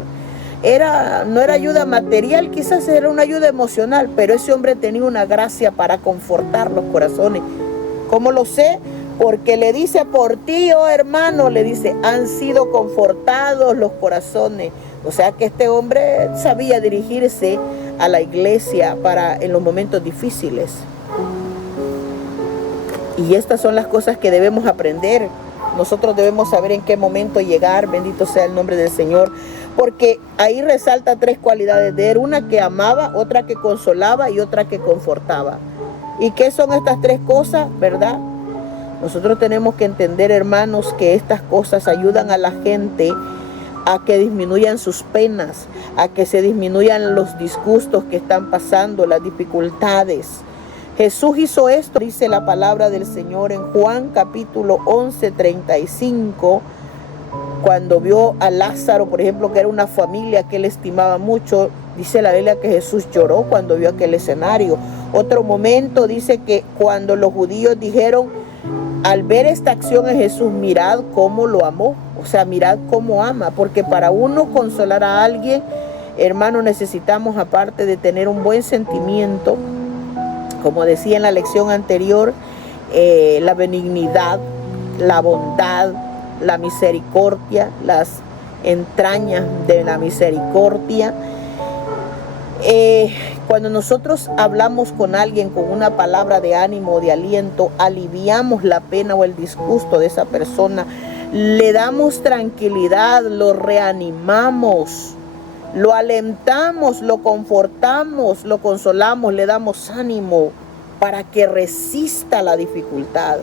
No era ayuda material, quizás era una ayuda emocional, pero ese hombre tenía una gracia para confortar los corazones. ¿Cómo lo sé? Porque le dice, por ti, oh hermano, le dice, han sido confortados los corazones. O sea que este hombre sabía dirigirse a la iglesia en los momentos difíciles. Y estas son las cosas que debemos aprender. Nosotros debemos saber en qué momento llegar, bendito sea el nombre del Señor, porque ahí resalta 3 cualidades de él, una que amaba, otra que consolaba y otra que confortaba. ¿Y qué son estas 3 cosas, verdad? Nosotros tenemos que entender, hermanos, que estas cosas ayudan a la gente a que disminuyan sus penas, a que se disminuyan los disgustos que están pasando, las dificultades. Jesús hizo esto, dice la palabra del Señor en Juan capítulo 11, 35, cuando vio a Lázaro, por ejemplo, que era una familia que él estimaba mucho. Dice la Biblia que Jesús lloró cuando vio aquel escenario. Otro momento dice que cuando los judíos dijeron, al ver esta acción en Jesús, mirad cómo lo amó. O sea, mirad cómo ama, porque para uno consolar a alguien, hermano, necesitamos, aparte de tener un buen sentimiento, como decía en la lección anterior, la benignidad, la bondad, la misericordia, las entrañas de la misericordia. Cuando nosotros hablamos con alguien con una palabra de ánimo o de aliento, aliviamos la pena o el disgusto de esa persona, le damos tranquilidad, lo reanimamos, lo alentamos, lo confortamos, lo consolamos, le damos ánimo para que resista la dificultad.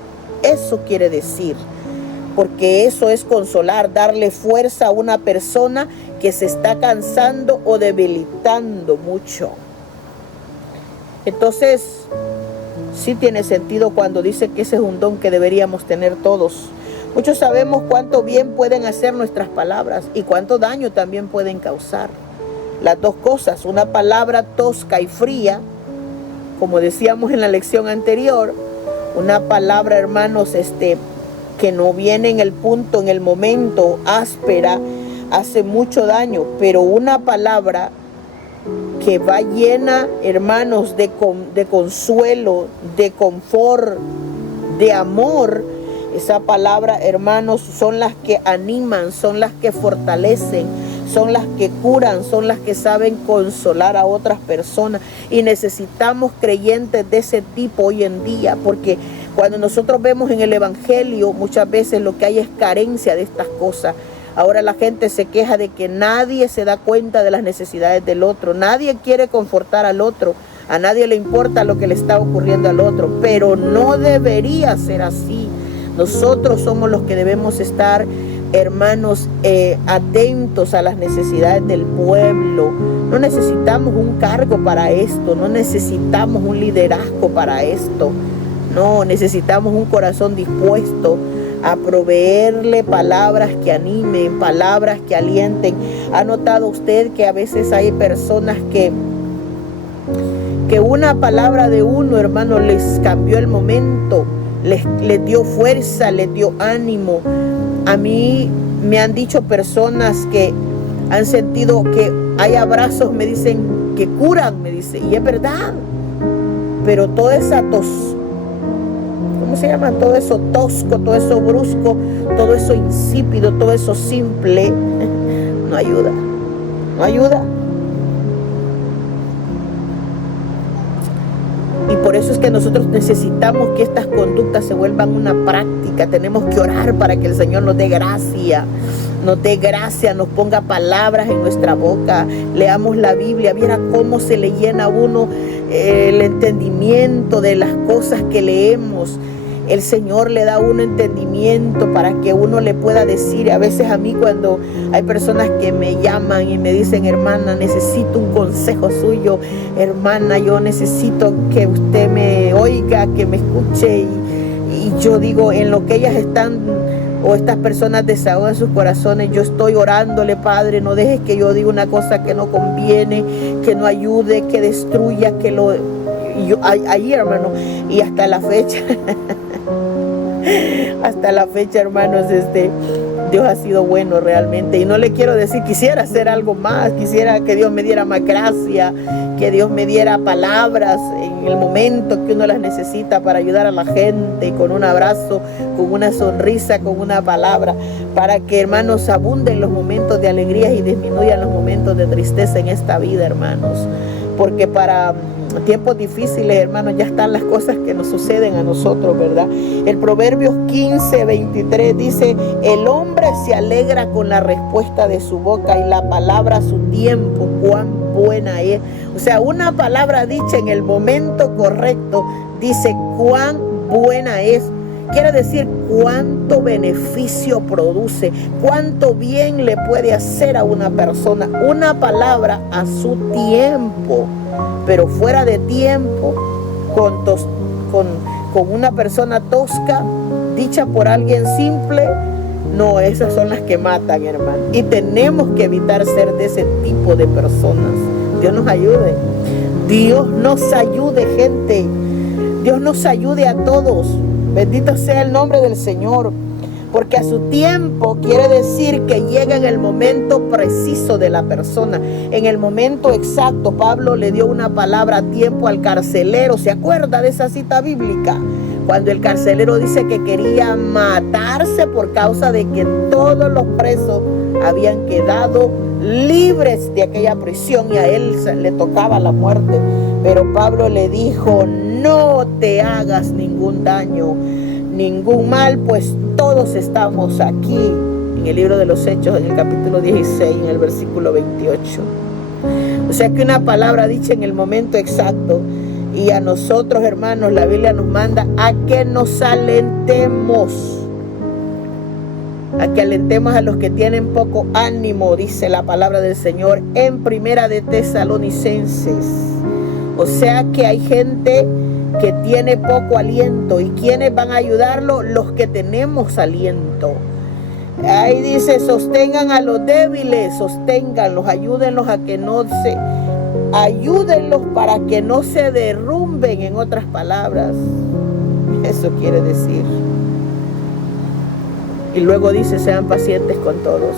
Eso quiere decir, porque eso es consolar, darle fuerza a una persona que se está cansando o debilitando mucho. Entonces, sí tiene sentido cuando dice que ese es un don que deberíamos tener todos. Muchos sabemos cuánto bien pueden hacer nuestras palabras y cuánto daño también pueden causar. Las 2 cosas, una palabra tosca y fría, como decíamos en la lección anterior, una palabra, hermanos, que no viene en el punto, en el momento, áspera, hace mucho daño, pero una palabra que va llena, hermanos, de consuelo, de confort, de amor. Esa palabra, hermanos, son las que animan, son las que fortalecen, son las que curan, son las que saben consolar a otras personas. Y necesitamos creyentes de ese tipo hoy en día, porque cuando nosotros vemos en el Evangelio, muchas veces lo que hay es carencia de estas cosas. Ahora la gente se queja de que nadie se da cuenta de las necesidades del otro, nadie quiere confortar al otro, a nadie le importa lo que le está ocurriendo al otro, pero no debería ser así. Nosotros somos los que debemos estar, hermanos, atentos a las necesidades del pueblo. No necesitamos un cargo para esto, no necesitamos un liderazgo para esto. No, necesitamos un corazón dispuesto a proveerle palabras que animen, palabras que alienten. ¿Ha notado usted que a veces hay personas que una palabra de uno, hermano, les cambió el momento, les dio fuerza, les dio ánimo? A mí me han dicho personas que han sentido que hay abrazos, me dicen, que curan, me dice, y es verdad, pero toda esa ¿cómo se llama? Todo eso tosco, todo eso brusco, todo eso insípido, todo eso simple, no ayuda, no ayuda. Y por eso es que nosotros necesitamos que estas conductas se vuelvan una práctica. Tenemos que orar para que el Señor nos dé gracia, nos ponga palabras en nuestra boca. Leamos la Biblia, viera cómo se le llena a uno el entendimiento de las cosas que leemos. El Señor le da a uno entendimiento para que uno le pueda decir. A veces a mí, cuando hay personas que me llaman y me dicen, hermana, necesito un consejo suyo, hermana, yo necesito que usted me oiga, que me escuche, y yo digo, en lo que ellas están, o estas personas desahogan sus corazones, yo estoy orándole, Padre, no dejes que yo diga una cosa que no conviene, que no ayude, que destruya, que lo... Y yo, ahí, hermano, y hasta la fecha Hasta la fecha, hermanos, Dios ha sido bueno realmente. Y no le quiero decir, quisiera hacer algo más, quisiera que Dios me diera más gracia, que Dios me diera palabras en el momento que uno las necesita para ayudar a la gente, con un abrazo, con una sonrisa, con una palabra, para que, hermanos, abunden los momentos de alegría y disminuyan los momentos de tristeza en esta vida, hermanos. Porque para tiempos difíciles, hermanos, ya están las cosas que nos suceden a nosotros, ¿verdad? El Proverbios 15:23 dice: el hombre se alegra con la respuesta de su boca, y la palabra a su tiempo, cuán buena es. O sea, una palabra dicha en el momento correcto, dice cuán buena es. Quiere decir cuánto beneficio produce, cuánto bien le puede hacer a una persona. Una palabra a su tiempo, pero fuera de tiempo, con una persona tosca, dicha por alguien simple, no, esas son las que matan, hermano. Y tenemos que evitar ser de ese tipo de personas. Dios nos ayude. Dios nos ayude, gente. Dios nos ayude a todos. Bendito sea el nombre del Señor. Porque a su tiempo quiere decir que llega en el momento preciso de la persona, en el momento exacto. Pablo le dio una palabra a tiempo al carcelero. ¿Se acuerda de esa cita bíblica? Cuando el carcelero dice que quería matarse por causa de que todos los presos habían quedado libres de aquella prisión y a él le tocaba la muerte. Pero Pablo le dijo: no te hagas ningún daño, ningún mal, pues todos estamos aquí. En el libro de los Hechos, en el capítulo 16, en el versículo 28. O sea que una palabra dicha en el momento exacto. Y a nosotros, hermanos, la Biblia nos manda a que nos alentemos. A que alentemos a los que tienen poco ánimo, dice la palabra del Señor en Primera de Tesalonicenses. O sea que hay gente que tiene poco aliento. ¿Y quiénes van a ayudarlo? Los que tenemos aliento. Ahí dice: sostengan a los débiles, sosténganlos, ayúdenlos a que no se... ayúdenlos para que no se derrumben, en otras palabras. Eso quiere decir. Y luego dice: sean pacientes con todos.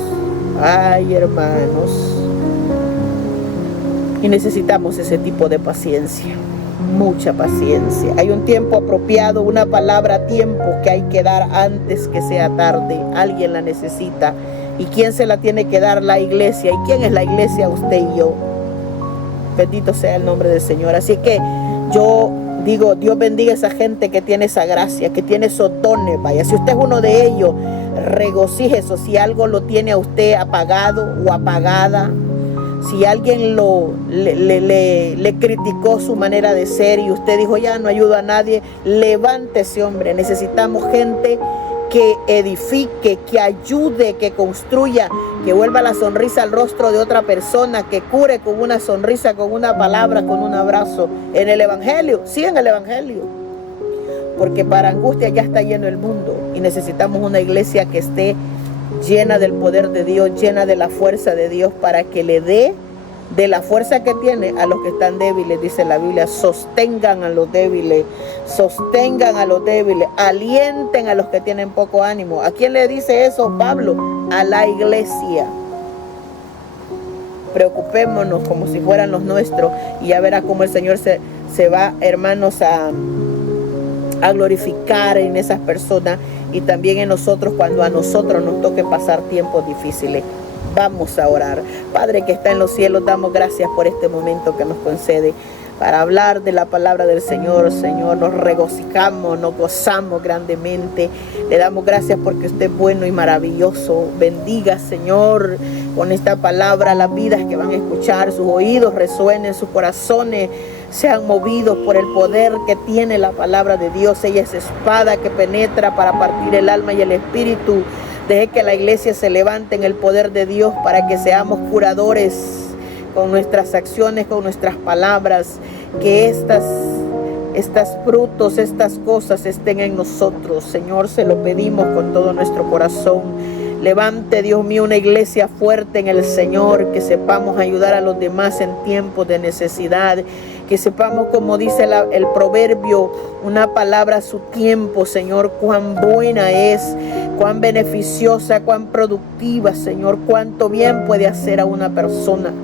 Ay, hermanos. Y necesitamos ese tipo de paciencia. Mucha paciencia. Hay un tiempo apropiado, una palabra a tiempo que hay que dar antes que sea tarde. Alguien la necesita. ¿Y quién se la tiene que dar? La iglesia. ¿Y quién es la iglesia? Usted y yo. Bendito sea el nombre del Señor. Así que yo digo, Dios bendiga a esa gente que tiene esa gracia, que tiene esos dones. Vaya, si usted es uno de ellos, regocíjese. Si algo lo tiene a usted apagado o apagada, si alguien le criticó su manera de ser y usted dijo: ya no ayudo a nadie, levántese, hombre. Necesitamos gente que edifique, que ayude, que construya, que vuelva la sonrisa al rostro de otra persona, que cure con una sonrisa, con una palabra, con un abrazo. En el Evangelio, sí, en el Evangelio. Porque para angustia ya está lleno el mundo y necesitamos una iglesia que esté llena del poder de Dios, llena de la fuerza de Dios, para que le dé de la fuerza que tiene a los que están débiles. Dice la Biblia: sostengan a los débiles, sostengan a los débiles, alienten a los que tienen poco ánimo. ¿A quién le dice eso Pablo? A la iglesia. Preocupémonos como si fueran los nuestros y ya verá cómo el Señor se va, hermanos, a glorificar en esas personas y también en nosotros cuando a nosotros nos toque pasar tiempos difíciles. Vamos a orar. Padre que está en los cielos, damos gracias por este momento que nos concede para hablar de la palabra del Señor. Señor, nos regocijamos, nos gozamos grandemente. Le damos gracias porque usted es bueno y maravilloso. Bendiga, Señor, con esta palabra las vidas que van a escuchar, sus oídos resuenen, sus corazones sean movidos por el poder que tiene la palabra de Dios. Ella es espada que penetra para partir el alma y el espíritu. Deje que la iglesia se levante en el poder de Dios para que seamos curadores con nuestras acciones, con nuestras palabras. Que estas frutos, estas cosas estén en nosotros. Señor, se lo pedimos con todo nuestro corazón. Levante, Dios mío, una iglesia fuerte en el Señor, que sepamos ayudar a los demás en tiempos de necesidad, que sepamos, como dice el proverbio, una palabra a su tiempo, Señor, cuán buena es, cuán beneficiosa, cuán productiva, Señor, cuánto bien puede hacer a una persona.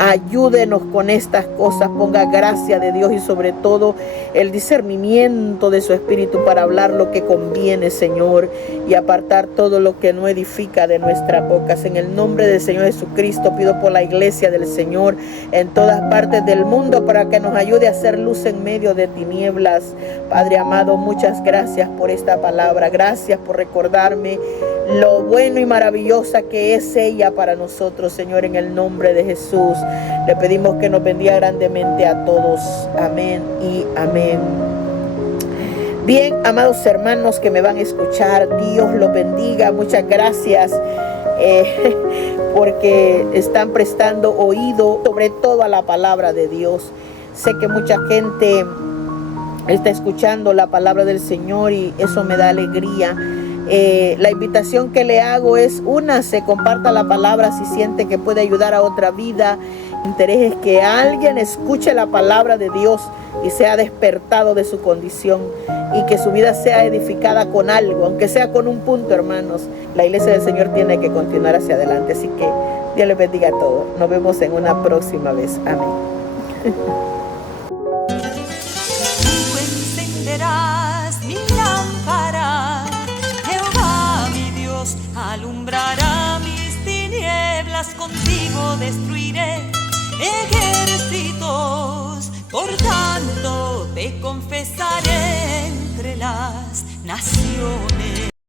Ayúdenos con estas cosas, ponga gracia de Dios y sobre todo el discernimiento de su Espíritu para hablar lo que conviene, Señor, y apartar todo lo que no edifica de nuestras bocas. En el nombre del Señor Jesucristo pido por la iglesia del Señor en todas partes del mundo para que nos ayude a hacer luz en medio de tinieblas. Padre amado, muchas gracias por esta palabra, gracias por recordarme lo bueno y maravillosa que es ella para nosotros, Señor, en el nombre de Jesús. Le pedimos que nos bendiga grandemente a todos. Amén y amén. Bien, amados hermanos que me van a escuchar, Dios los bendiga. Muchas gracias porque están prestando oído sobre todo a la palabra de Dios. Sé que mucha gente está escuchando la palabra del Señor y eso me da alegría. La invitación que le hago es se comparta la palabra si siente que puede ayudar a otra vida. Mi interés es que alguien escuche la palabra de Dios y sea despertado de su condición y que su vida sea edificada con algo, aunque sea con un punto, hermanos. La iglesia del Señor tiene que continuar hacia adelante, así que Dios les bendiga a todos. Nos vemos en una próxima vez. Amén. Tú encenderás mi lámpara, Jehová mi Dios alumbrará mis tinieblas, contigo destruiré ejércitos. Por tanto te confesaré entre las naciones.